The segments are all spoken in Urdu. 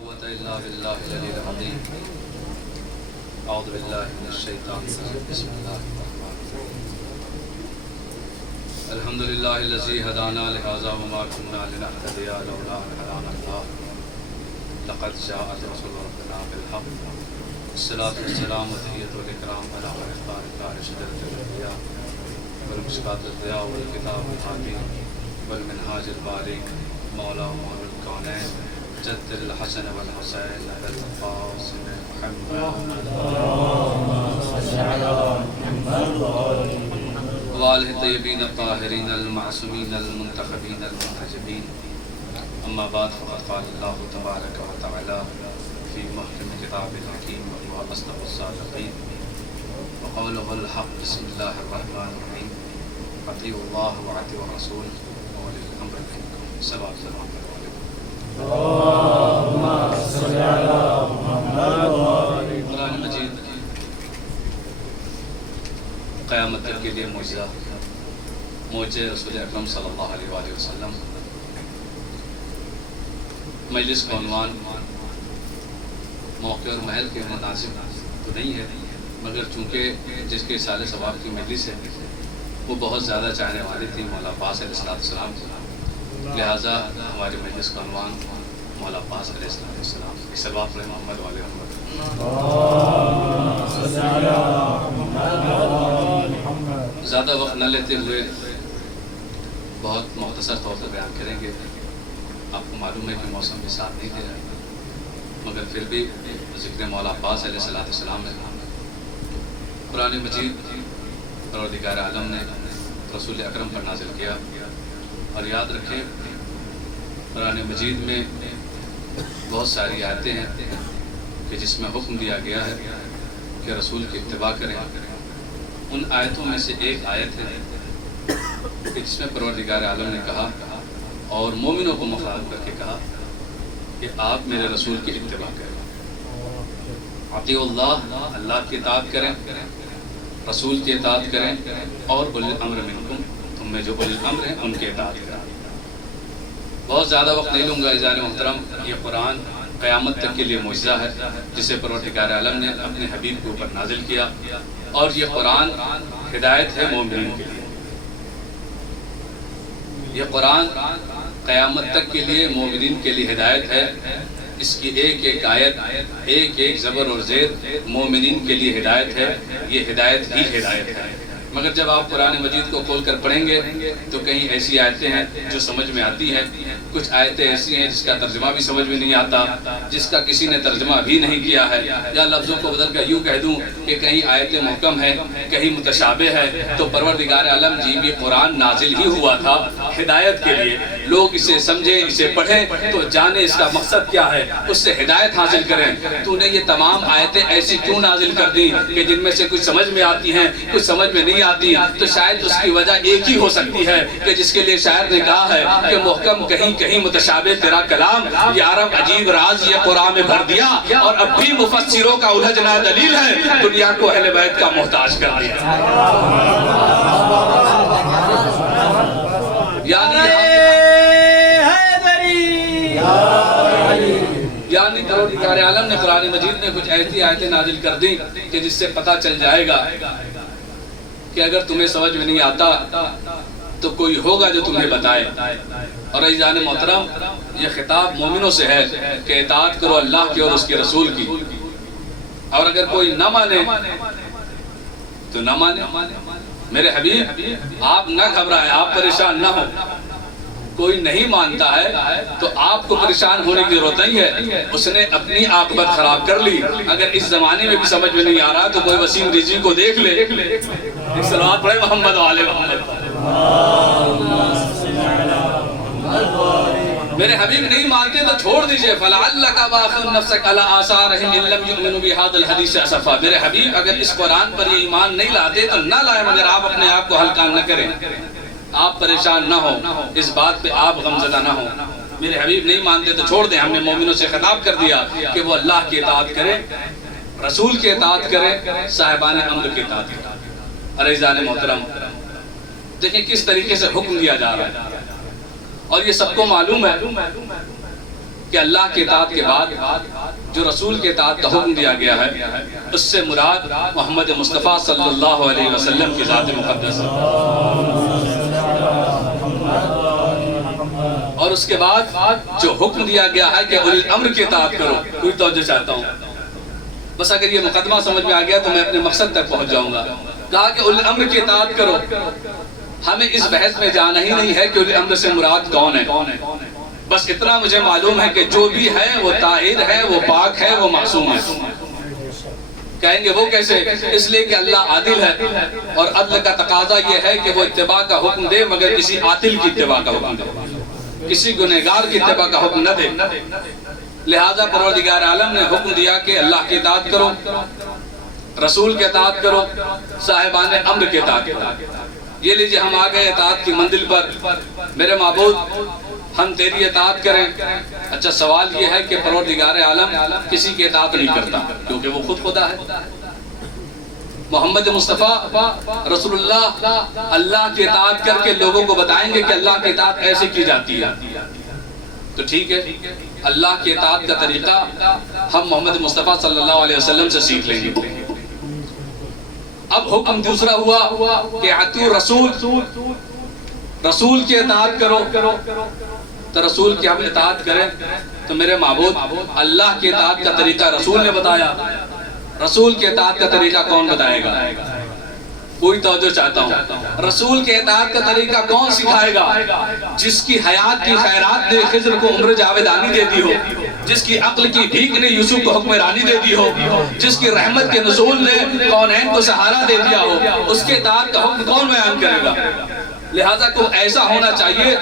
قوة إلا بالله العلي العظيم. أعوذ بالله من الشيطان الرجيم. بسم الله الرحمن الرحيم. الحمد لله الذي هدانا لهذا وما كنا لنهتدي لولا أن هدانا الله. لقد جاءت رسول ربنا بالحق. الصلاة والسلام وتحية والإكرام على إخبار شجرة الأنبياء والمشكاة الضياء والكتاب الحكيم والمنهاج البارك مولا ومولى الكونين جد الحسن والحسين القاسم محمد وآله الطيبين الطاهرين المعصومين المنتخبين المنتجبين. أما بعد فقد قال الله تبارك وتعالى في محكم كتاب الحكيم وهو أصدق الصادقين وقوله الحق. بسم الله الرحمن الرحيم. أطيعوا الله وأطيعوا الرسول وأولي الأمر منكم. صلوات الله عليه. اللهم صل على محمد قرآن مجید قیامت تک کے لیے معجزہ موجے رسول اکرم صلی اللہ علیہ وآلہ وسلم. مجلس کا عنوان موقع اور محل کے مناسب تو نہیں ہے، مگر چونکہ جس کے اصال ثواب کی مجلس ہے وہ بہت زیادہ چاہنے والی تھی مولا عباس علیہ السلام کی، لہٰذا ہماری مجلس کا عنوان مولا عباس علیہ السلام. صلوات علی محمد والے محمد. زیادہ وقت نہ لیتے ہوئے بہت مختصر طور پر بیان کریں گے. آپ کو معلوم ہے کہ موسم کے ساتھ نہیں دے رہا، مگر پھر بھی ذکر مولا عباس علیہ السلام ہے. قرآن مجید پروردگار عالم نے رسول اکرم پر نازل کیا، اور یاد رکھیں قرآن مجید میں بہت ساری آیتیں ہیں کہ جس میں حکم دیا گیا ہے کہ رسول کی اتباع کریں. ان آیتوں میں سے ایک آیت ہے کہ جس میں پروردگار عالم نے کہا اور مومنوں کو مخاطب کر کے کہا کہ آپ میرے رسول کی اتباع کریں. اطیعوا اللہ، اللہ کی اطاعت کریں، رسول کی اطاعت کریں، اور اولی الامر منکم، تم میں جو اولی الامر ہیں ان کی اطاعت کریں. بہت زیادہ وقت نہیں لوں گا عزیزان محترم. یہ قرآن قیامت تک کے لیے معجزہ ہے جسے پروردگار عالم نے اپنے حبیب کے اوپر نازل کیا، اور یہ قرآن ہدایت ہے مومنین کے لیے. یہ قرآن قیامت تک کے لیے مومنین کے لیے ہدایت ہے. اس کی ایک ایک آیت، ایک ایک زبر اور زیر مومنین کے لیے ہدایت ہے. یہ ہدایت ہی ہدایت ہے. مگر جب آپ قرآن مجید کو کھول کر پڑھیں گے تو کہیں ایسی آیتیں ہیں جو سمجھ میں آتی ہیں، کچھ آیتیں ایسی ہیں جس کا ترجمہ بھی سمجھ میں نہیں آتا، جس کا کسی نے ترجمہ بھی نہیں کیا ہے. یا لفظوں کو بدل کر یوں کہہ دوں کہ کہیں آیتیں محکم ہے، کہیں متشابہ ہے. تو پروردگار عالم جی بھی قرآن نازل ہی ہوا تھا ہدایت کے لیے. لوگ اسے سمجھیں، اسے پڑھیں تو جانیں اس کا مقصد کیا ہے، اس سے ہدایت حاصل کریں. تو نے یہ تمام آیتیں ایسی کیوں نازل کر دی کہ جن میں سے کچھ سمجھ میں آتی ہیں، کچھ سمجھ میں نہیں آتی؟ تو شاید اس کی وجہ ایک ہی ہو سکتی ہے کہ جس کے لیے شاعر نے کہا ہے کہ محکم کہیں کہیں متشابہ تیرا کلام، یہ عرب عجیب راز یہ قرآن میں بھر دیا، اور اب بھی مفسروں کا الجھنا دلیل ہے، دنیا کو اہل بیت کا محتاج کر دیا. یعنی پروردگار عالم نے قرآن مجید میں کچھ ایسی آیتیں نازل کر دیں کہ جس سے پتہ چل جائے گا کہ اگر تمہیں سمجھ میں نہیں آتا تو کوئی ہوگا جو تمہیں بتائے. اور عزیزان محترم یہ خطاب مومنوں سے ہے کہ اطاعت کرو اللہ کی اور اس کے رسول کی، اور اگر کوئی نہ مانے تو نہ مانے. میرے حبیب آپ نہ گھبرائیں، آپ پریشان نہ ہو. کوئی نہیں مانتا ہے تو آپ کو پریشان ہونے کی ضرورت نہیں ہے، اس نے اپنی عاقبت خراب کر لی. اگر اس زمانے میں بھی سمجھ میں نہیں آ رہا تو کوئی وسیم رضوی کو دیکھ لے. صلوات پڑھے محمد والے محمد. میرے حبیب نہیں مانتے تو چھوڑ دیجئے. فَلَعَلَّكَ بَاخِعٌ نَفْسَكَ عَلَىٰ آثَارِهِمْ إِن لَّمْ يُؤْمِنُوا بِهَٰذَا الْحَدِيثِ أَسَفًا. میرے حبیب اگر اس قرآن پر یہ ایمان نہیں لاتے تو نہ لائیں، مگر آپ اپنے آپ کو ہلکا نہ کریں، آپ پریشان نہ ہو، اس بات پہ آپ غمزدہ نہ ہو. میرے حبیب نہیں مانتے تو چھوڑ دیں. ہم نے مومنوں سے خطاب کر دیا کہ وہ اللہ کی اطاعت کریں، رسول کی اطاعت کریں، صاحبان امر کی اطاعت کریں. عزیزان محترم دیکھیں کس طریقے سے حکم دیا جا رہا ہے، اور یہ سب کو معلوم ہے کہ اللہ کی اطاعت کے بعد جو رسول کے اطاعت کا حکم دیا گیا ہے اس سے مراد محمد مصطفیٰ صلی اللہ علیہ وسلم کی ذات مقدس ہے، اور اس کے بعد جو حکم دیا گیا ہے کہ اولی الامر کی اطاعت کرو. کوئی توجہ چاہتا ہوں، بس اگر یہ مقدمہ سمجھ میں آ گیا تو میں اپنے مقصد تک پہنچ جاؤں گا. کہا کہ اولی الامر کی اطاعت کرو. ہمیں اس بحث میں جانا ہی نہیں ہے کہ اولی الامر سے مراد کون ہے، بس اتنا مجھے معلوم ہے کہ جو بھی ہے وہ طاہر ہے، وہ پاک ہے، وہ معصوم ہے. کہیں گے وہ کیسے؟ اس لیے کہ اللہ عادل ہے، اور عدل کا تقاضا یہ ہے کہ وہ اتباع کا حکم دے مگر کسی عاطل کی اتباع کا حکم دے، کسی گنہگار کی اتباع کا حکم نہ دے. لہذا پروردگار عالم نے حکم دیا کہ اللہ کی اطاعت کرو، رسول کی اطاعت کرو، صاحبان امر کی اطاعت کرو. یہ لیجئے ہم آ گئے اطاعت کی منزل پر. میرے معبود ہم تیری اطاعت کریں. اچھا سوال یہ ہے کہ پروردگار عالم کسی کی اطاعت نہیں کرتا کیونکہ وہ خود خدا ہے. محمد مصطفیٰ رسول اللہ اللہ کی اطاعت کر کے لوگوں کو بتائیں گے کہ اللہ کی اطاعت ایسے کی جاتی ہے. تو ٹھیک ہے، اللہ کی اطاعت کا طریقہ ہم محمد مصطفیٰ صلی اللہ علیہ وسلم سے سیکھ لیں گے. اب حکم دوسرا ہوا کہ اطیعوا رسول، رسول کی اطاعت کرو. تو رسول کی ہم اطاعت کریں تو میرے معبود اللہ کی اطاعت کا طریقہ رسول نے بتایا. رسول کی اطاعت کا طریقہ کون بتائے گا؟ کوئی توجہ چاہتا ہوں. رسول کے اطاعت کا طریقہ کون سکھائے گا؟ جس کی حیات کی خیرات نے خضر کو عمر جاویدانی دے دی ہو، جس کی عقل کی بھیک نے یوسف کو حکمرانی دے دی ہو، جس کی رحمت کے نزول نے کونین کو سہارا دے دیا ہو، اس کے اطاعت کا حکم کون بیان کرے گا؟ لہذا کو ایسا ہونا چاہیے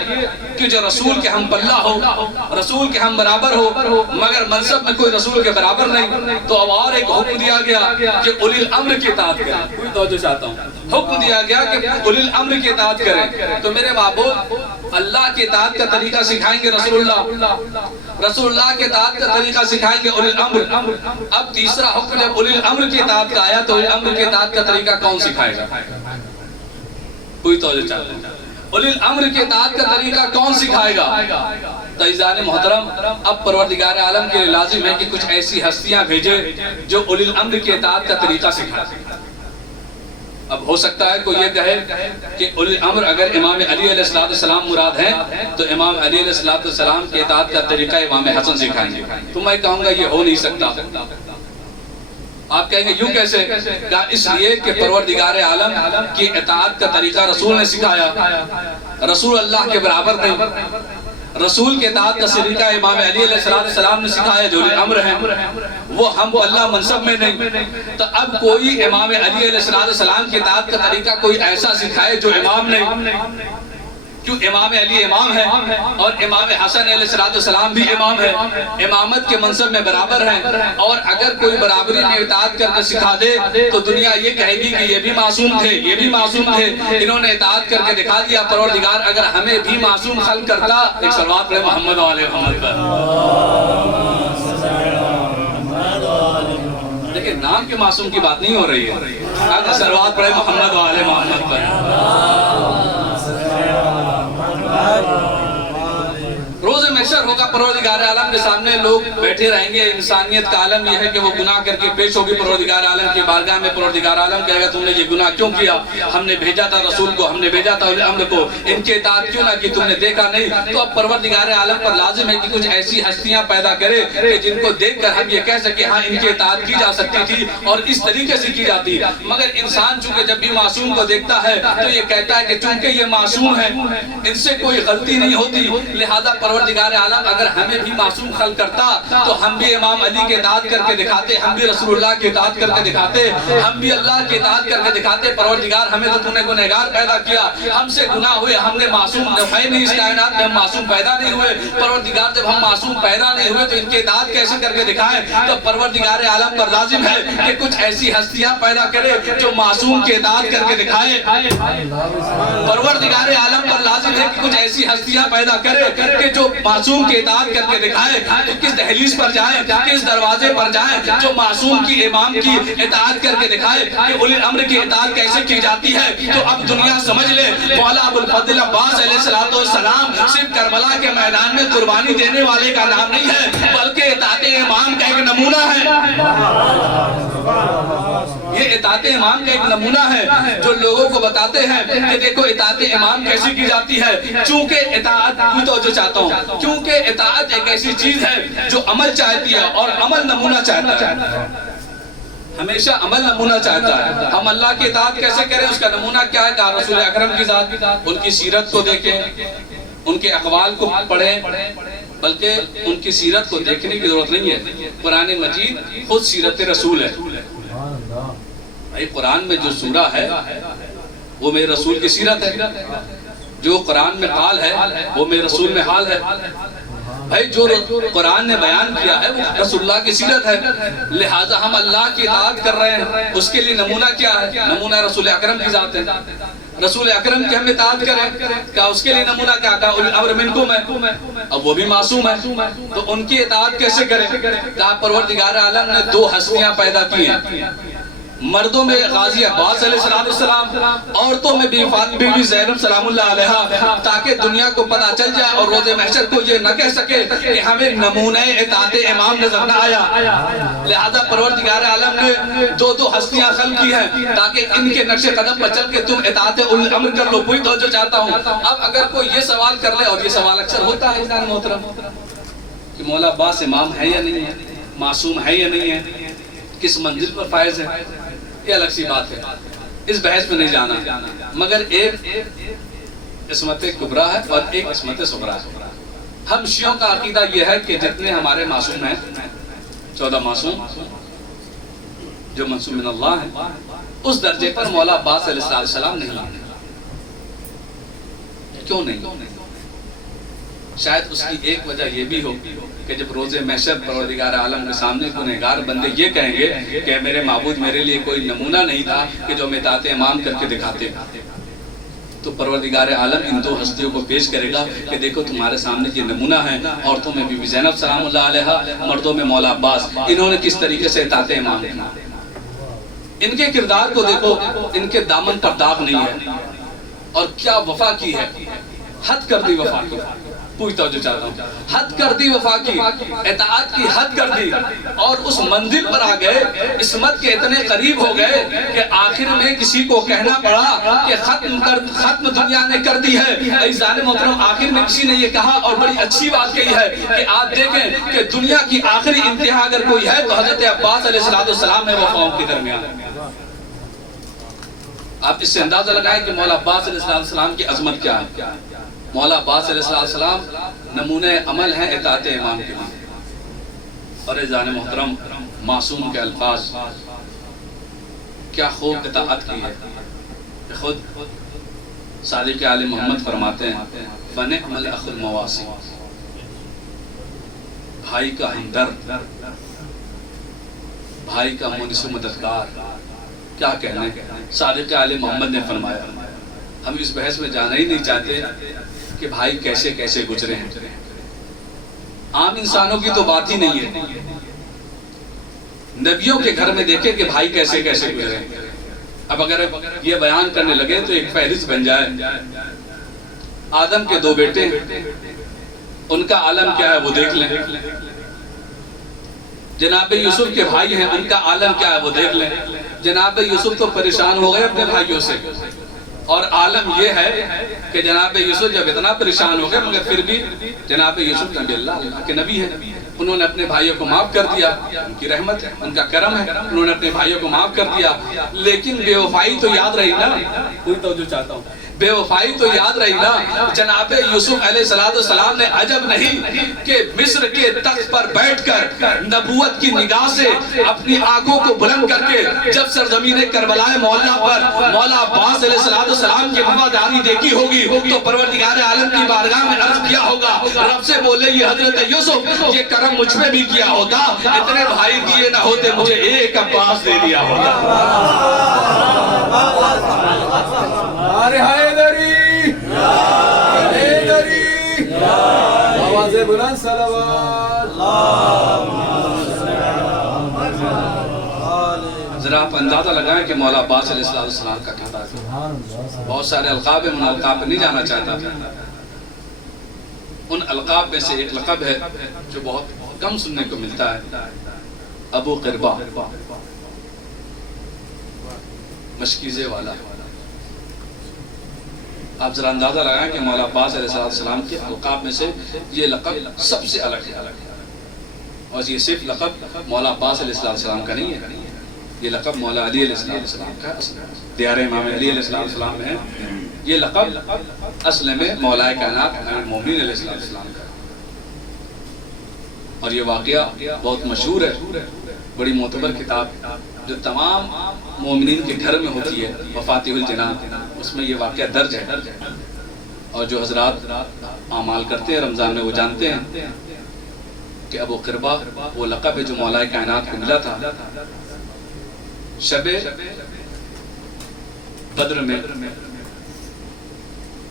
کہ جو رسول کے ہم پلہ ہو، رسول کے ہم برابر ہو، مگر منصب میں کوئی رسول کے برابر نہیں. تو اب اور ایک حکم دیا گیا کہ اولی الامر کی اطاعت کریں. کوئی توجہ چاہتا ہوں. حکم دیا گیا کہ اولی الامر کی اطاعت کریں. تو میرے معبود اللہ کی اطاعت کا طریقہ سکھائیں گے رسول اللہ، رسول اللہ کی اطاعت کا طریقہ سکھائیں گے اولی الامر. اب تیسرا حکم جب اولی الامر کی اطاعت کا آیا تو اولی الامر کی اطاعت کا طریقہ کون سکھائے گا؟ کوئی توجہ چاہتا ہے. اولی الامر کی اطاعت کا طریقہ کون سکھائے گا؟ عزیزان محترم، اب پروردگار عالم کے لیے لازم ہے کہ کچھ ایسی ہستیاں بھیجے جو اولی الامر کی اطاعت کا طریقہ سکھائے. اب ہو سکتا ہے کوئی یہ کہے کہ اولی الامر اگر امام علی علیہ السلام مراد ہیں تو امام علی علیہ السلام کی اطاعت کا طریقہ امام حسن سکھائیں گے. تو میں کہوں گا یہ ہو نہیں سکتا. آپ کہیں گے یوں کیسے؟ کہا اس لیے کہ پروردگار عالم کی اطاعت کا طریقہ رسول نے سکھایا. رسول اللہ کے برابر نہیں. رسول کے اطاعت کا طریقہ امام علی علیہ السلام نے سکھایا جو امر ہیں، وہ ہم اللہ منصب میں نہیں. تو اب کوئی امام علی علیہ السلام کی اطاعت کا طریقہ کوئی ایسا سکھائے جو امام نہیں. کیوں؟ امام علی امام ہے اور امام حسن علیہ السلام بھی امام ہے، امامت کے منصب میں برابر ہیں. اور اگر کوئی برابری میں اطاعت کر کے سکھا دے تو دنیا یہ کہے گی کہ یہ بھی معصوم تھے، یہ بھی معصوم تھے، انہوں نے اطاعت کر کے دکھا دیا. پروردگار اگر ہمیں بھی معصوم خلق کرتا، ایک صلوات پڑھیں محمد و آل محمد پر. دیکھیں نام کے معصوم کی بات نہیں ہو رہی ہے، اگر صلوات پڑھیں محمد و آل محمد پر. روز محشر ہوگا، پروردگار عالم کے سامنے لوگ بیٹھے رہیں گے. انسانیت کا عالم یہ ہے کہ وہ گناہ کر کے پیش ہوگی پروردگار عالم کی بارگاہ میں. پروردگار عالم کہے گا تم نے یہ گناہ کیوں کیا؟ ہم نے بھیجا تھا رسول کو، ہم نے بھیجا تھا اولی الامر کو، ان کے اطاعت کیوں نہ کی؟ تم نے دیکھا نہیں. تو اب پروردگار عالم پر لازم ہے کہ کچھ ایسی ہستیاں پیدا کرے کہ جن کو دیکھ کر ہم یہ کہہ سکیں ہاں ان کی اطاعت کی جا سکتی تھی اور اس طریقے سے کی جاتی. مگر انسان چونکہ جب بھی معصوم کو دیکھتا ہے تو یہ کہتا ہے کہ چونکہ یہ معصوم ہے، ان سے کوئی غلطی نہیں ہوتی، لہذا پروردگار عالم اگر ہمیں بھی معصوم خلق کرتا تو ہم بھی امام علی کی اطاعت کر کے دکھاتے، ہم بھی رسول اللہ کی اطاعت کر کے دکھاتے، ہم بھی اللہ کی اطاعت کر کے دکھاتے. پروردگار ہمیں تو تو نے گنہگار پیدا کیا، ہم سے گناہ ہوئے، ہم نے معصوم ہے نہیں، اس کائنات میں ہم معصوم پیدا نہیں ہوئے. پروردگار جب ہم معصوم پیدا نہیں ہوئے تو ان کی اطاعت کیسے کر کے دکھائیں؟ تو پروردگار عالم پر لازم ہے کہ کچھ ایسی ہستیاں پیدا کرے جو معصوم کی اطاعت کر کے دکھائے. پروردگار عالم پر لازم ہے کہ کچھ ایسی ہستیاں پیدا کرے کہ جو معصوم معصوم کی اطاعت کر کے دکھائے تو کس دہلیز پر جائیں، کس دروازے پر جائیں؟ جو معصوم کی امام کی اطاعت کر کے دکھائے کہ اولی الامر کی اطاعت کیسے کی جاتی ہے، تو اب دنیا سمجھ لے مولا ابو الفضل عباس علیہ السلام صرف کربلا کے میدان میں قربانی دینے والے کا نام نہیں ہے، بلکہ اطاعت امام کا ایک نمونہ ہے۔ یہ اطاعت امام کا ایک نمونہ ہے جو لوگوں کو بتاتے ہیں کہ دیکھو اطاعت امام کیسی کی جاتی ہے۔ چونکہ اطاعت کی توجہ چاہتا ہوں، کیونکہ اطاعت ایک ایسی چیز ہے جو عمل چاہتی ہے اور عمل نمونہ چاہتا ہے، ہمیشہ عمل نمونہ چاہتا ہے۔ ہم اللہ کی اطاعت کیسے کریں، اس کا نمونہ کیا ہے؟ کہا رسول اکرم کی ذات، ان کی سیرت کو دیکھیں، ان کے اقوال کو پڑھیں، بلکہ ان کی سیرت کو دیکھنے کی ضرورت نہیں ہے، قرآن مجید خود سیرت رسول ہے۔ بھائی قرآن میں جو سورہ ہے وہ میرے رسول کی سیرت ہے، جو قرآن میں قال ہے وہ میرے رسول میں حال ہے۔ بھائی جو قرآن نے بیان کیا ہے وہ رسول اللہ کی سیرت ہے، لہٰذا ہم اللہ کی اطاعت کر رہے ہیں، اس کے لیے نمونہ کیا ہے؟ نمونہ رسول اکرم کی ذات ہے۔ رسول اکرم کی ہم اطاعت کریں، کہا اس کے لیے نمونہ کیا؟ کہا اولی الامر منکم ہے، اب وہ بھی معصوم ہے تو ان کی اطاعت کیسے کریں؟ کہا پروردگار عالم نے دو ہستیاں پیدا کی ہیں، مردوں میں غازی عباس علیہ السلام، عورتوں میں بی بی زینب سلام اللہ علیہا، تاکہ دنیا کو پتہ چل جائے اور روز محشر کو یہ نہ کہہ سکے کہ ہمیں نمونہ اطاعت امام نظر نہ آیا۔ لہذا پروردگار عالم نے دو ہستیاں خلق کی ہیں تاکہ ان کے نقش قدم پر چل کے تم اطاعت اولی الامر کر لو۔ کوئی توجہ چاہتا ہوں، اب اگر کوئی یہ سوال کر لے، اور یہ سوال اکثر ہوتا ہے جناب محترم، کہ مولا عباس امام ہے یا نہیں ہے، معصوم ہے یا نہیں ہے، کس منزل پر فائز ہے، یہ الگ سی بات ہے، اس بحث میں نہیں جانا، مگر ایک عصمت کبریٰ ہے اور ایک عصمت صغریٰ ہے۔ ہم شیعوں کا عقیدہ یہ ہے کہ جتنے ہمارے معصوم ہیں، 14 معصوم جو منصوب من اللہ ہیں، اس درجے پر مولا عباس علیہ السلام نہیں ہیں۔ کیوں نہیں؟ شاید اس کی ایک وجہ یہ بھی ہو کہ جب روز محشر پروردگار عالم کے سامنے گنہگار بندے یہ کہیں گے کہ میرے معبود میرے لیے کوئی نمونہ نہیں تھا کہ جو میں اطاعت امام کر کے دکھاتے، تو پروردگار عالم ان دو ہستیوں کو پیش کرے گا کہ دیکھو تمہارے سامنے یہ نمونہ ہے، عورتوں میں بی بی زینب سلام اللہ علیہا، مردوں میں مولا عباس، انہوں نے کس طریقے سے اطاعت امام کیا۔ ان کے کردار کو دیکھو، ان کے دامن پر داغ نہیں ہے، اور کیا وفا کی ہے، حد کر دی وفا کی، پوری توجہ چاہتا ہوں، حد کر دی وفا کی، اطاعت کی حد کر دی، اور اس منزل پر آ گئے، عصمت کے اتنے قریب ہو گئے کہ آخر میں کسی کو کہنا پڑا کہ ختم دنیا نے کر دی ہے۔ عزیزان محترم، آخر میں کسی نے یہ کہا اور بڑی اچھی بات کہی ہے کہ آپ دیکھیں کہ دنیا کی آخری انتہا اگر کوئی ہے تو حضرت عباس علیہ السلام ہے وہ قوم کے درمیان۔ آپ اس سے اندازہ لگائیں کہ مولا عباس علیہ السلام کی عظمت کیا ہے۔ مولا عباس علیہ السلام نمونہ عمل ہیں اطاعت امام کے لیے۔ اور عزیزان محترم، معصوم کے الفاظ کیا خوب اطاعت کی ہے، خود صادق آل محمد فرماتے ہیں فَنِعْمَ الْأَخُ الْمَوَاسِي، بھائی کا ہمدرد، بھائی کا مونس و مددگار، کیا کہنے۔ صادق آل محمد نے فرمایا، ہم اس بحث میں جانا ہی نہیں چاہتے کہ بھائی کیسے کیسے گزرے ہیں، عام انسانوں کی تو بات ہی نہیں ہے، نبیوں کے گھر میں دیکھیں کہ بھائی کیسے کیسے گزرے ہیں۔ اب اگر یہ بیان کرنے لگے تو ایک فہرست بن جائے، آدم کے 2 بیٹے ہیں، ان کا عالم کیا ہے وہ دیکھ لیں، جناب یوسف کے بھائی ہیں، ان کا عالم کیا ہے وہ دیکھ لیں۔ جناب یوسف تو پریشان ہو گئے اپنے بھائیوں سے، اور عالم یہ ہے کہ جناب یوسف جب اتنا پریشان ہو گئے مگر پھر بھی جناب یوسف نبی اللہ کے نبی ہیں، انہوں نے اپنے بھائیوں کو معاف کر دیا، ان کی رحمت ہے، ان کا کرم ہے، انہوں نے اپنے بھائیوں کو معاف کر دیا، لیکن بے وفائی تو یاد رہی نا، کوئی توجہ چاہتا ہوں، بے وفائی تو یاد رہی نا۔ جناب یوسف علیہ السلام نے عجب نہیں کہ مصر کے تخت پر بیٹھ کر نبوت کی نگاہ سے اپنی آنکھوں کو بلند کر کے جب سرزمین کربلا مولا پر مولا عباس علیہ السلام کی وفاداری دیکھی ہوگی تو پروردگار عالم کی بارگاہ میں عرض کیا ہوگا، رب سے بولے یہ حضرت یوسف یہ کرم مجھ پہ بھی کیا ہوتا، اتنے بھائی دیے نہ ہوتے، مجھے ایک عباس دے دیا ہوتا۔ حیدری حیدری آواز سے بلند صلوات ذرا آپ اندازہ لگائیں کہ مولا عباس علیہ السلام کا کیا تھا. بہت سارے القاب ہیں، ان القاب پہ نہیں جانا چاہتا. ان القاب میں سے ایک لقب ہے جو بہت کم سننے کو ملتا ہے، ابو قربہ، مشکیزے والا. آپ ذرا اندازہ لگائیں کہ مولا عباس علیہ السلام کے القاب میں سے یہ لقب سب سے الگ ہے. اور یہ صرف لقب مولا عباس علیہ السلام کا نہیں ہے، یہ لقب مولا علی علیہ السلام کا دیار امام علی علیہ السلام میں ہے. یہ لقب اصل میں مولا کائنات امام المومنین علیہ السلام کا. اور یہ واقعہ بہت مشہور ہے، بڑی معتبر کتاب جو تمام مومنین کے گھر میں ہوتی ہے، مفاتیح الجنان، اس میں یہ واقعہ درج ہے. اور جو حضرات اعمال کرتے ہیں رمضان میں وہ جانتے ہیں کہ ابو قربہ وہ لقب ہے جو مولا کائنات کو ملا تھا شب بدر میں،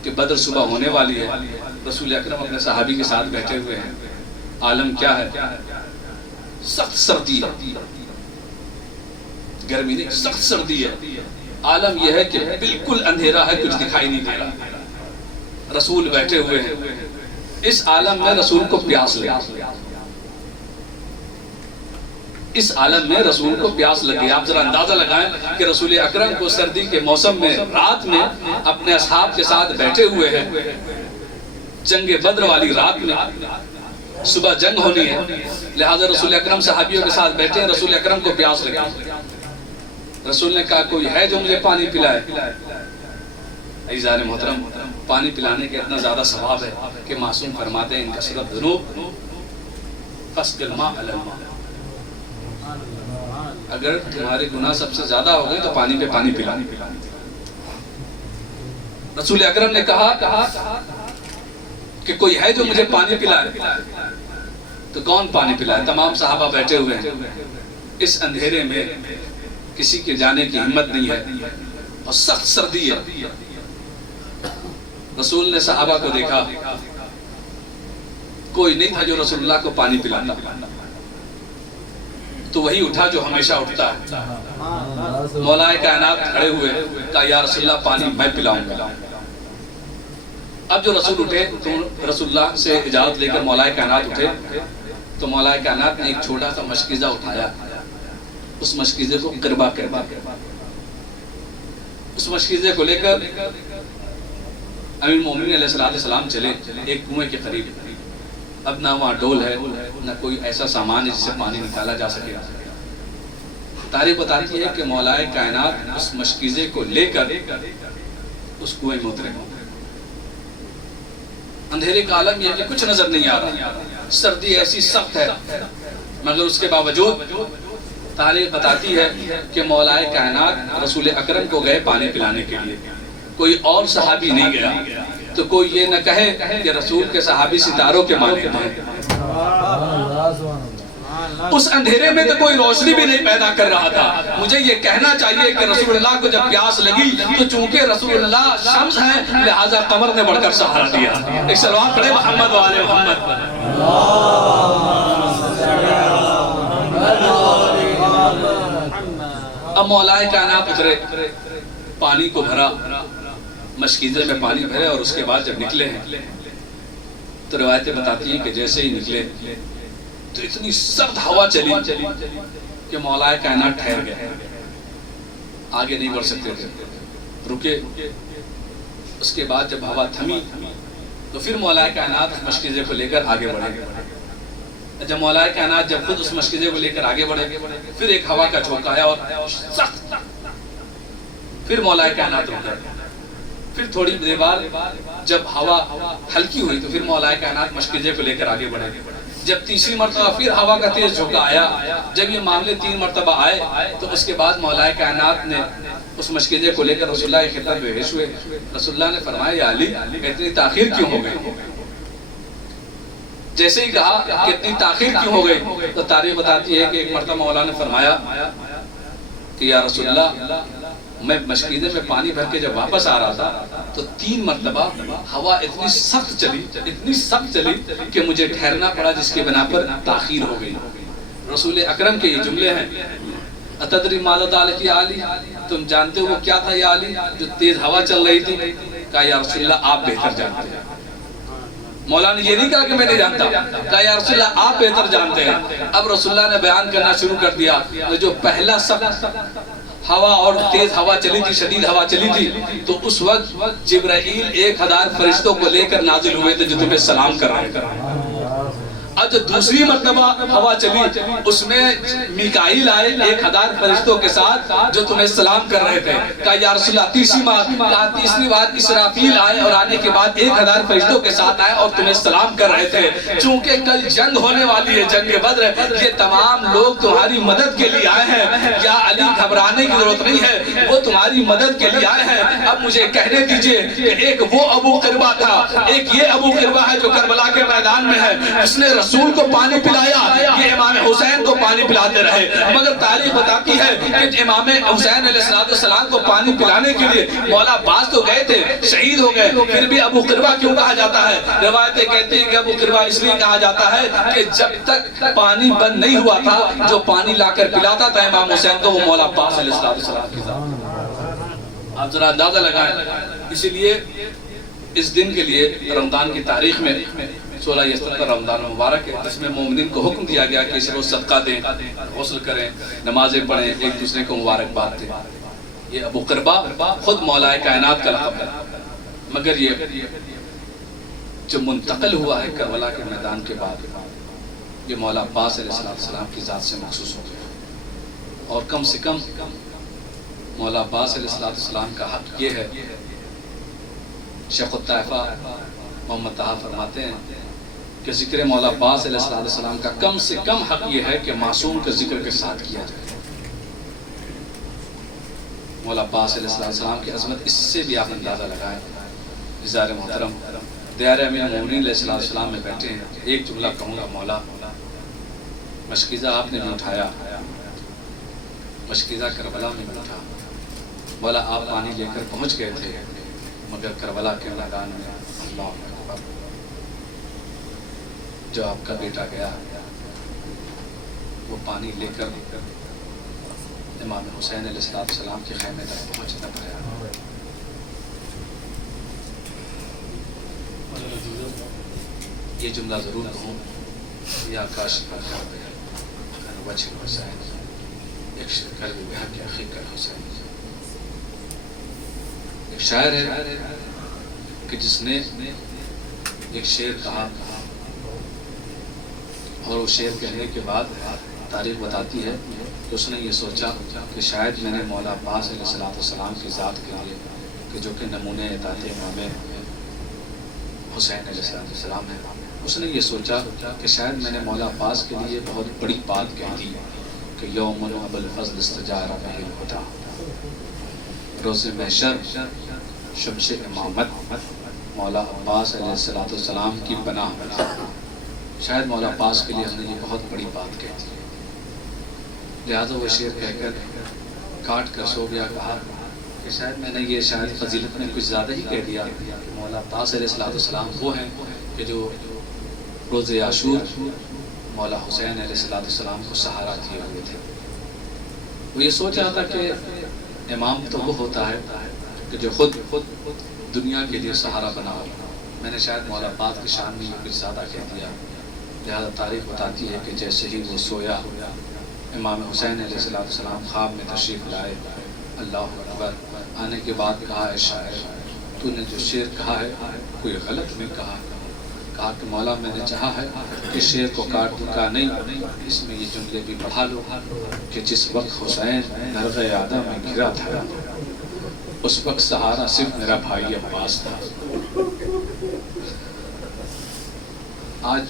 کہ بدر صبح ہونے والی ہے. رسول اکرم اپنے صحابی کے ساتھ بیٹھے ہوئے ہیں. عالم کیا ہے؟ سخت سردی ہے، گرمی نہیں، سخت سردی ہے. عالم یہ ہے کہ بالکل اندھیرا ہے، کچھ دکھائی نہیں دے رہا. رسول بیٹھے ہوئے ہیں. اس عالم میں رسول کو پیاس لگی، اس عالم میں رسول کو پیاس لگی. آپ ذرا اندازہ لگائیں کہ رسول اکرم کو سردی کے موسم میں رات میں اپنے اصحاب کے ساتھ بیٹھے ہوئے ہیں، جنگ بدر والی رات میں، صبح جنگ ہونی ہے، لہذا رسول اکرم صحابیوں کے ساتھ بیٹھے ہیں. رسول اکرم کو پیاس لگی. رسول نے کہا کوئی ہے جو مجھے پانی پلائے. عزیزان محترم، پانی پلانے کے اتنا زیادہ ثواب ہے کہ معصوم فرماتے ہیں ان کثرت ذنوب فسق الماء علی الماء. اگر تمہارے گناہ سب سے زیادہ ہو گئے تو پانی پہ پانی پلانے. رسول اکرم نے کہا کہ کوئی ہے جو مجھے پانی پلائے. تو کون پانی پلائے؟ تمام صحابہ بیٹھے ہوئے ہیں. اس اندھیرے میں کسی کے جانے کی ہمت نہیں ہے اور سخت سردی ہے. رسول نے صحابہ کو دیکھا، کوئی نہیں تھا جو رسول اللہ کو پانی پلاتا. تو وہی اٹھا جو ہمیشہ اٹھتا ہے. مولا کائنات کھڑے ہوئے، کہا یا رسول اللہ پانی میں پلاؤں گا. اب جو رسول اٹھے تو رسول اللہ سے اجازت لے کر مولا کائنات اٹھے تو مولا کائنات نے ایک چھوٹا سا مشکیزہ اٹھایا. اس مشکیزے کو قربہ کہتے ہیں. اس مشکیزے کو لے کر امیر المومنین علیہ السلام چلے ایک کنویں کے قریب. اب نہ وہاں ڈول ہے، نہ کوئی ایسا سامان ہے جس سے پانی نکالا جا سکے. تاریخ بتاتی ہے کہ مولا کائنات اس مشکیزے کو لے کر اس کنویں میں اترے. اندھیرے کا عالم یہ کہ کچھ نظر نہیں آ رہا، سردی ایسی سخت ہے، مگر اس کے باوجود تاریخ بتاتی ہے کہ مولا کائنات رسول اکرم کو گئے پانی پلانے کے لیے. کوئی اور صحابی نہیں گیا تو کوئی یہ نہ کہے کہ رسول کے صحابی ستاروں کے مانند ہیں. اس اندھیرے میں تو کوئی روشنی بھی نہیں پیدا کر رہا تھا. مجھے یہ کہنا چاہیے کہ رسول اللہ کو جب پیاس لگی تو چونکہ رسول اللہ شمس ہیں لہذا قمر نے بڑھ کر سہارا دیا. ایک صلوات پڑھے محمد و آل محمد پر. اب مولا کائنات اترے، پانی کو بھرا، مشکیزے میں پانی بھرے اور اس کے بعد جب نکلے ہیں تو روایتیں بتاتی ہیں کہ جیسے ہی نکلے تو اتنی سخت ہوا چلی کہ مولا کائنات ٹھہر گئے، آگے نہیں بڑھ سکتے تھے، رکے. اس کے بعد جب ہوا تھمی تو پھر مولا کائنات مشکیزے کو لے کر آگے بڑھے. جب مولا کائنات جب خود اس مشکیزے کو لے کر آگے بڑھے پھر ایک ہوا کا جھونکا آیا اور سخت، پھر مولا کائنات رک گئے. پھر تھوڑی دیر بعد جب ہوا ہلکی ہوئی تو پھر مولا کائنات مشکیزے کو لے کر آگے بڑھے. جب تیسری مرتبہ پھر ہوا کا تیز جھونکا آیا، جب یہ معاملے 3 مرتبہ آئے تو اس کے بعد مولا کائنات نے اس مشکیزے کو لے کر رسول اللہ کی خدمت میں پیش ہوئے. رسول اللہ نے فرمایا یا علی اتنی تاخیر کیوں ہو گئی؟ جیسے ہی کہا کہ اتنی تاخیر کیوں ہو گئی تو تاریخ بتاتی ہے کہ ایک مرتبہ مولا نے فرمایا کہ یا رسول اللہ میں مشکیزے میں پانی بھر کے جب واپس آ رہا تھا تو 3 مرتبہ ہوا اتنی سخت چلی کہ مجھے ٹھہرنا پڑا، جس کی بنا پر تاخیر ہو گئی۔ رسول اکرم کے یہ جملے ہیں، اتدری ما ذا ذلک یا علی، تم جانتے ہو وہ کیا تھا یا علی جو تیز ہوا چل رہی تھی؟ کہا یا رسول اللہ آپ بہتر جانتے ہیں۔ مولا نے یہ نہیں کہا کہ میں نہیں جانتا، کہا یا رسول اللہ آپ بہتر جانتے ہیں۔ اب رسول اللہ نے بیان کرنا شروع کر دیا، جو پہلا سخت ہوا اور تیز ہوا چلی تھی، شدید ہوا چلی تھی، تو اس وقت جبرائیل 1000 فرشتوں کو لے کر نازل ہوئے تھے جو تمہیں سلام کر رہے تھے۔ اب جو دوسری مرتبہ ہوا چلی اس میں میکائیل آئے 1000 فرشتوں کے ساتھ جو تمہیں سلام کر رہے تھے۔ کہا یا رسول اللہ تیسری بار اسرافیل آئے اور آنے کے بعد 1000 فرشتوں کے ساتھ آئے اور تمہیں سلام کر رہے تھے۔ چونکہ کل جنگ ہونے والی ہے، جنگ بدر، یہ تمام لوگ تمہاری مدد کے لیے آئے ہیں، یا علی گھبرانے کی ضرورت نہیں ہے، وہ تمہاری مدد کے لیے آئے ہیں۔ اب مجھے کہنے دیجئے کہ ایک وہ ابو قربہ تھا، ایک یہ ابو قربہ ہے جو کربلا کے میدان میں ہے، اس نے رسول کو پانی پلایا، یہ امام حسین کو پانی پلاتے رہے۔ مگر تاریخ بتاتی ہے کہ امام حسین علیہ السلام کو پانی پلانے کے لیے مولا عباس تو گئے تھے، شہید ہو گئے، پھر بھی ابو قربہ کیوں کہا جاتا ہے؟ روایتیں کہتی ہیں کہ ابو قربہ اس لیے کہا جاتا ہے کہ جب تک پانی بند نہیں ہوا تھا، جو پانی لا کر پلاتا تھا امام حسین کو، وہ مولا عباس علیہ السلام کی ذات۔ آپ ذرا اندازہ لگائیں، اسی لیے اس دن کے لیے رمضان کی تاریخ میں 16 ستمبر رمضان مبارک ہے، جس میں مومنین کو حکم دیا گیا کہ اس روز صدقہ دیں، غسل کریں، نمازیں پڑھیں، ایک دوسرے کو مبارکباد دیں۔ یہ ابو قربہ خود مولا کائنات کا لقب ہے، مگر یہ جو منتقل ہوا ہے کربلا کے میدان کے بعد، یہ مولا عباس علیہ السلام کی ذات سے مخصوص ہو گیا۔ اور کم سے کم مولا عباس علیہ السلام کا حق یہ ہے، شیخ الطائفہ محمد طہا فرماتے ہیں کہ ذکر مولا عباس علیہ السلام کا کم سے کم حق یہ ہے کہ معصوم کے ذکر کے ساتھ کیا جائے۔ مولا عباس علیہ السلام کی عظمت اس سے بھی آپ اندازہ لگائیں۔ عزار محترم دیار امیر المومنین علیہ السلام میں بیٹھے ہیں، ایک جملہ کہوں گا، مولا مشکیزہ آپ نے بھی اٹھایا، مشکیزہ کربلا میں بھی اٹھا، مولا آپ پانی لے کر پہنچ گئے تھے، مگر کربلا کے میدان میں اللہ اکبر، جو آپ کا بیٹا گیا وہ پانی لے کر امام حسین علیہ السلام کے خیمے تک پہنچ نہ پایا۔ یہ جملہ ضرور کہوں، یا کاش وجہ حسین ایک شکل بحق حقیقت حسین۔ ایک شاعر ہے کہ جس نے ایک شعر کہا، اور وہ شعر کہنے کے بعد تاریخ بتاتی ہے کہ اس نے یہ سوچا کہ شاید میں نے مولا عباس علیہ السلام کی ذات کے لیے، کہ جو کہ نمونے اطاعت امام حسین علیہ السلام ہے، اس نے یہ سوچا کہ شاید میں نے مولا عباس کے لیے بہت بڑی بات کہہ دی کہ یوم ابو الفضل استجار بہ الہدی، روز محشر شمس امامت مولا عباس علیہ السلام کی پناہ میں، شاید مولا عباس کے لیے ہم نے یہ بہت بڑی بات کہہ دی، لہذا وہ شعر کہہ کر کاٹ کر سو گیا۔ کہا کہ شاید میں نے یہ شاید فضیلت میں کچھ زیادہ ہی کہہ دیا کہ مولا عباس علیہ السلام وہ ہیں کہ جو روز عاشور مولا حسین علیہ السلام کو سہارا دیے ہوئے تھے۔ وہ یہ سوچ رہا تھا کہ امام تو وہ ہوتا ہے کہ جو خود دنیا کے لیے سہارا بنا ہو، میں نے شاید مولا عباس کی شان میں یہ کچھ زیادہ کہہ دیا، لہذا تاریخ بتاتی ہے کہ جیسے ہی وہ سویا، امام حسین علیہ السلام خواب میں تشریف لائے، اللہ اکبر، آنے کے بعد کہا اے شاعر، تو نے جو شعر کہا ہے کوئی غلط میں کہا؟ کہا کہ مولا میں نے چاہا ہے کہ شعر کو کاٹ دوں، کہا نہیں، اس میں یہ جملے بھی پڑھا لو کہ جس وقت حسین نرغ آدم میں گرا تھا، اس وقت سہارا صرف میرا بھائی عباس تھا۔ آج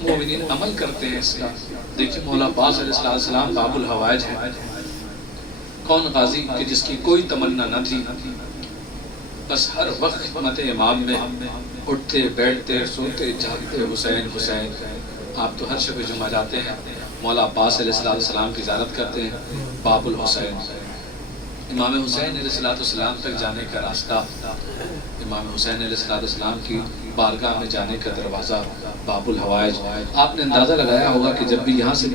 مومنین عمل کرتے ہیں اس کا۔ دیکھیں مولا عباس علیہ السلام باب الحوائج ہے، کون غازی کہ جس کی کوئی تمنا نہ تھی، بس ہر وقت خدمت امام میں اٹھتے بیٹھتے سوتے جاگتے حسین حسین۔ آپ تو ہر شب جمعہ جاتے ہیں، مولا عباس علیہ السلام کی زیارت کرتے ہیں، باب الحسین، امام حسین علیہ السلام تک جانے کا راستہ، امام حسین علیہ السلام کی بارگاہ میں جانے کا دروازہ باب الحوائج، آپ نے اندازہ لگایا ہوگا کہ جب بھی یہاں سے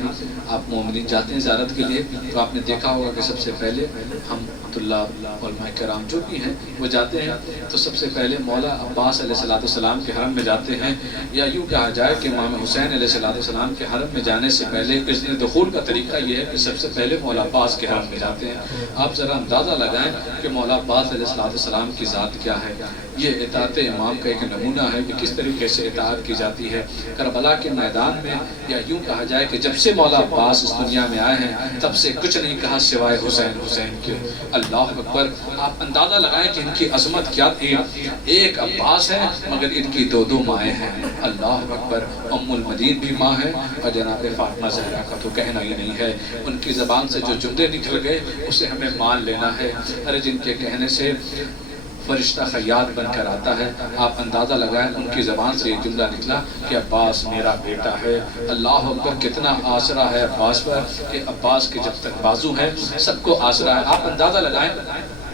آپ مومنین جاتے ہیں زیارت کے لیے تو آپ نے دیکھا ہوگا کہ سب سے پہلے ہم طلاب علماء کرام جو بھی ہیں وہ جاتے ہیں تو سب سے پہلے مولا عباس علیہ السلام کے حرم میں جاتے ہیں، یا یوں کہا جائے کہ امام حسین علیہ السلام کے حرم میں جانے سے پہلے اذن دخول کا طریقہ یہ ہے کہ سب سے پہلے مولا عباس کے حرم میں جاتے ہیں۔ آپ ذرا اندازہ لگائیں کہ مولا عباس علیہ السلام کی ذات کیا ہے، یہ اطاعت امام کا ایک نمونہ ہے کہ کس طریقے سے اطاعت کی جاتی ہے۔ کربلا کے میدان میں یا یوں کہا جائے کہ جب سے مولا عباس اس دنیا میں آئے ہیں تب سے کچھ نہیں کہا سوائے حسین حسین کے۔ اللہ اکبر، آپ اندازہ لگائیں کہ ان کی عظمت کیا تھی، ایک عباس ہے مگر ان کی دو مائیں ہیں۔ اللہ اکبر، ام المدین بھی ماں ہے اور جناب فاطمہ زہرا کا تو کہنا ہی نہیں ہے، ان کی زبان سے جو جملے نکل گئے اسے ہمیں مان لینا ہے۔ ارے جن کے کہنے سے فرشتہ خیاط بن کر آتا ہے، آپ اندازہ لگائیں ان کی زبان سے یہ جملہ نکلا کہ عباس میرا بیٹا ہے۔ اللہ اکبر، کتنا آسرا ہے عباس پر کہ عباس کے جب تک بازو ہیں سب کو آسرا ہے۔ آپ اندازہ لگائیں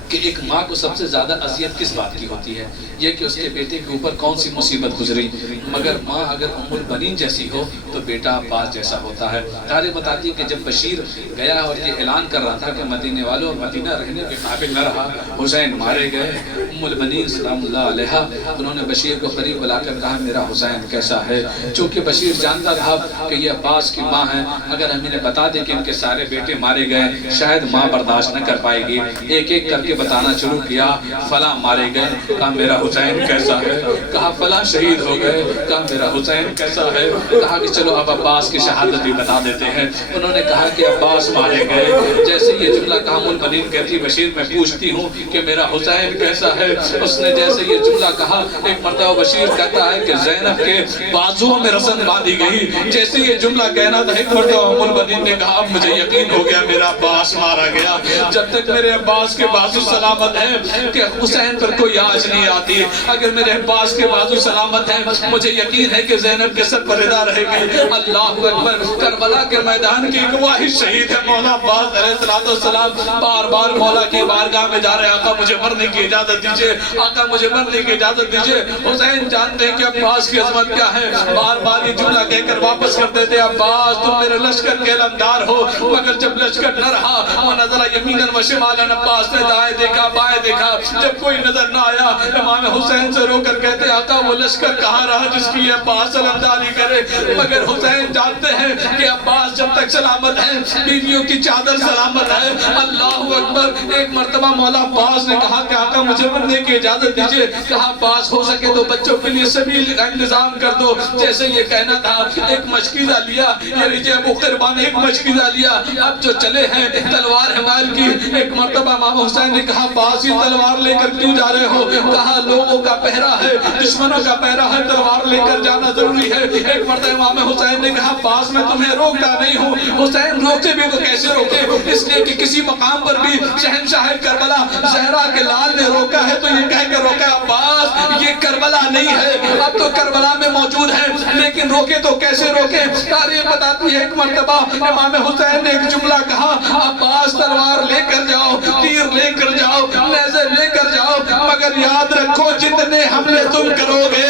کہ ایک ماں کو سب سے زیادہ اذیت کس بات کی ہوتی ہے، یہ کہ اس کے بیٹے کے اوپر کون سی مصیبت گزری، مگر ماں اگر ام البنین جیسی ہو تو بیٹا عباس جیسا ہوتا ہے۔ تاریخ بتاتی ہے کہ جب بشیر گیا اور یہ اعلان کر رہا تھا کہ مدینے والوں اور مدینہ رہنے کے قابل نہ رہا، حسین مارے گئے، ام البنین سلام اللہ علیہا انہوں نے بشیر کو قریب بلا کر کہا میرا حسین کیسا ہے، چونکہ بشیر جانتا تھا کہ یہ عباس کی ماں ہے، اگر ہم انہیں بتا دیں کہ ان کے سارے بیٹے مارے گئے شاید ماں برداشت نہ کر پائے گی۔ ایک ایک کر کے بتانا شروع کیا، فلاں مارے گئے، کہا میرا حسین کیسا ہے، کہا فلاں شہید ہو گئے، کہا میرا حسین کیسا ہے، کہا کہ چلو اب عباس کی شہادت بھی بتا دیتے ہیں۔ انہوں نے کہا کہ عباس مارے گئے، جیسے یہ جملہ کہا ام البنین کہتی بشیر میں پوچھتی ہوں کہ میرا حسین کیسا ہے، اس نے جیسے یہ جملہ کہا ایک مرتبہ بشیر کہتا ہے کہ زینب کے بازوؤں میں رسن باندھی گئی، جیسے یہ جملہ کہنا تھا ایک مرتبہ ام البنین نے کہا اب مجھے یقین ہو گیا میرا عباس مارا گیا، جب تک میرے عباس کے بازو سلامت ہے کہ حسین پر کوئی آج نہیں آتی، اگر میرے عباس کے بازو سلامت ہیں مجھے یقین ہے کہ زینب کے سر پر رضا رہے گی۔ اللہ اکبر، کربلا کے میدان کی ایک واحد شہید ہے مولا عباس علیہ السلام، بار بار مولا کی بارگاہ میں جا رہے آقا مجھے مرنے کی اجازت دیجئے، آقا مجھے مرنے کی اجازت دیجئے۔ حسین جانتے ہیں کہ عباس کی عظمت کیا ہے، بار بار یہ جملہ کہہ کر واپس کر دیتے عباس تم میرے لشکر کے علمدار ہو، مگر جب لشکر نہ رہا وَنَظَرَ يَمِينًا وَشِمَالًا، عباس نے دائیں دیکھا بائیں دیکھا، جب کوئی نظر نہ آیا امام حسین سے رو کر کہتے آقا وہ لشکر کہاں رہا جس کی عباس علمداری کرے، مگر حسین جانتے ہیں کہ عباس جب تک سلامت ہے بیویوں کی چادر سلامت ہے۔ اللہ اکبر، ایک مرتبہ مولا عباس نے کہا کہ آقا مجھے مرنے کی اجازت دیجئے، کہا عباس ہو سکے تو بچوں کے لیے سبیل کا انتظام کر دو، جیسے یہ کہنا تھا ایک مشکیزہ لیا، یہ رجے ابو قربان ایک مشکیزہ لیا، اب جو چلے ہیں تلوار حمال کی۔ ایک مرتبہ امام حسین نے کہا عباس یہ تلوار لے کر کیوں جا رہے ہو، کہا لوگوں کا پہرا ہے، دشمنوں کا پہرا ہے، تلوار لے کر جانا ضروری ہے۔ ایک مرتبہ امام حسین نے کہا عباس میں تمہیں روکتا نہیں ہوں، حسین روکے بھی تو کیسے روکے، اس لیے کہ کسی مقام پر بھی شہنشاہ کربلا زہرا کے لال نے روکا ہے تو یہ کہہ کر روکا عباس یہ کربلا نہیں ہے، اب تو کربلا میں موجود ہے لیکن روکے تو کیسے روکے۔ تاریخ بتاتی ہے ایک مرتبہ امام حسین نے ایک جملہ کہا عباس تلوار لے کر جاؤ، تیر لے کر جاؤ، نیزے لے کر جاؤ، مگر یاد رکھو جتنے حملے تم کرو گے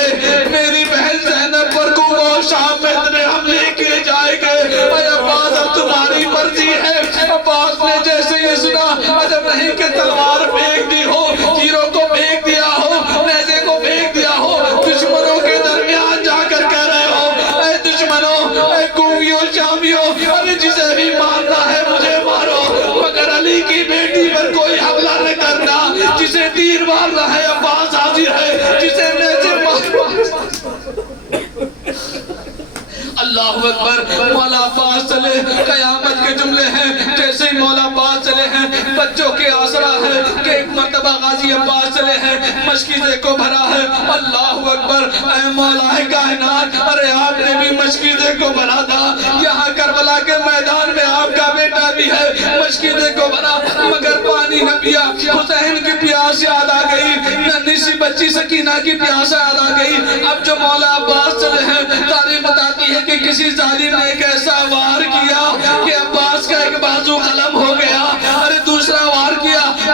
میری بہن زینب پر کوہ و شام میں اتنے حملے کیے جائے گے۔ اے عباس اب تمہاری مرضی ہے۔ عباس نے جیسے یہ سنا عجب نہیں کہ تلوار پھینک دی ہو، تیروں کو پھینک دیا ہو، نیزے کو پھینک دیا ہو، دشمنوں کے درمیان جا کر کہہ رہے ہو اے دشمنوں، اے کوفیوں شامیوں، ارے جسے بھی مارنا ہے مجھے مارو، مگر علی کی بیٹی پر کوئی حملہ نہ کرنا، جسے تیر مارنا ہے عباس حاضر ہے، جسے نیزے مارنا۔ اللہ اکبر، مولا عباس چلے قیامت کے جملے ہیں، جیسے ہی مولا عباس چلے ہیں بچوں کے آسرا ہے کہ ایک مرتبہ غازی عباس چلے ہیں مشکیزے کو بھرا ہے۔ اللہ اکبر، اے مولا کائنات، ارے آپ نے بھی مشکیزے کو بھرا تھا، یہاں کربلا کے میدان میں آپ کا بیٹا بھی ہے مشکیزے کو بھرا، مگر پانی نہ پیا، حسین کی پیاس یاد آ گئی، ننھی سی بچی سکینہ کی پیاس یاد آ گئی۔ اب جو مولا عباس چلے ہیں تاریخ بتاتی ہے کہ کسی ظالم نے ایک ایسا وار کیا کہ عباس کا ایک بازو قلم ہو گیا، ارے دوسرا وار کیا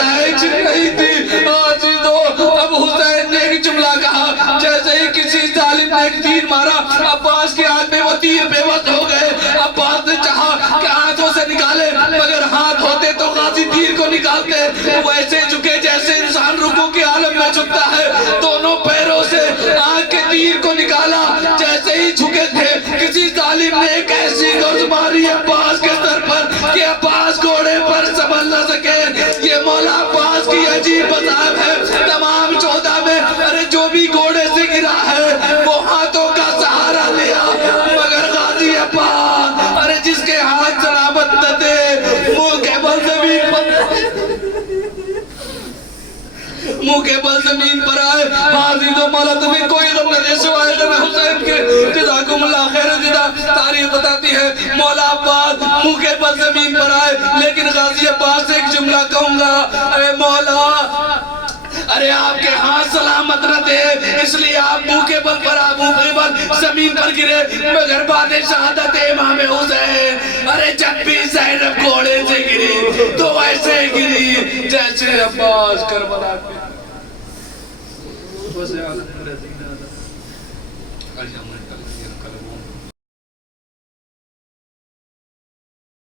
صدائیں چھن رہی تھی. عزیزو اب حسین نے ایک جملہ کہا جیسے ہی کسی ظالم نے ایک تیر مارا عباس کے ہاتھ میں وہ تیر بے وقت ہو گئے. عباس نے چاہا کہ ہاتھوں سے نکالے مگر ہاتھ ہوتے تو غازی تیر کو نکالتے. وہ ایسے جھکے جیسے انسان رکوع کے عالم میں جھکتا ہے. دونوں پیروں سے آنکھ کے تیر کو نکالا. جیسے ہی جھکے تھے کسی ظالم نے ایک ایسی گرز ماری عباس کے سر پر کہ عباس گھوڑے پر سنبھل نہ سکے. یہ مولا عباس کی عجیب عذاب ہے. تمام 14 میں ارے جو بھی گھوڑے سے گرا ہے وہ ہاتھوں کا سہارا لیا مگر غازی عباس ارے جس کے ہاتھ سلامت نہ تھے منہ کے بل زمین پر آئے. حاضر تو مولا تمہیں کوئی غم نہ دے سوائے جب حسین کے. جزاکم اللہ خیر. جدا تاریخ بتاتی ہے مولا عباس منہ کے بل زمین پر آئے لیکن غازی عباس سے ایک جملہ کہوں گا اے مولا ارے آپ کے ہاتھ سلامت نہ تھے اس لیے آپ منہ کے بل پر زمین پر گرے مگر بعد شہادت امام حسین ارے جب بھی زینب گھوڑے سے گری تو ایسے گری جیسے عباس کربلا کے.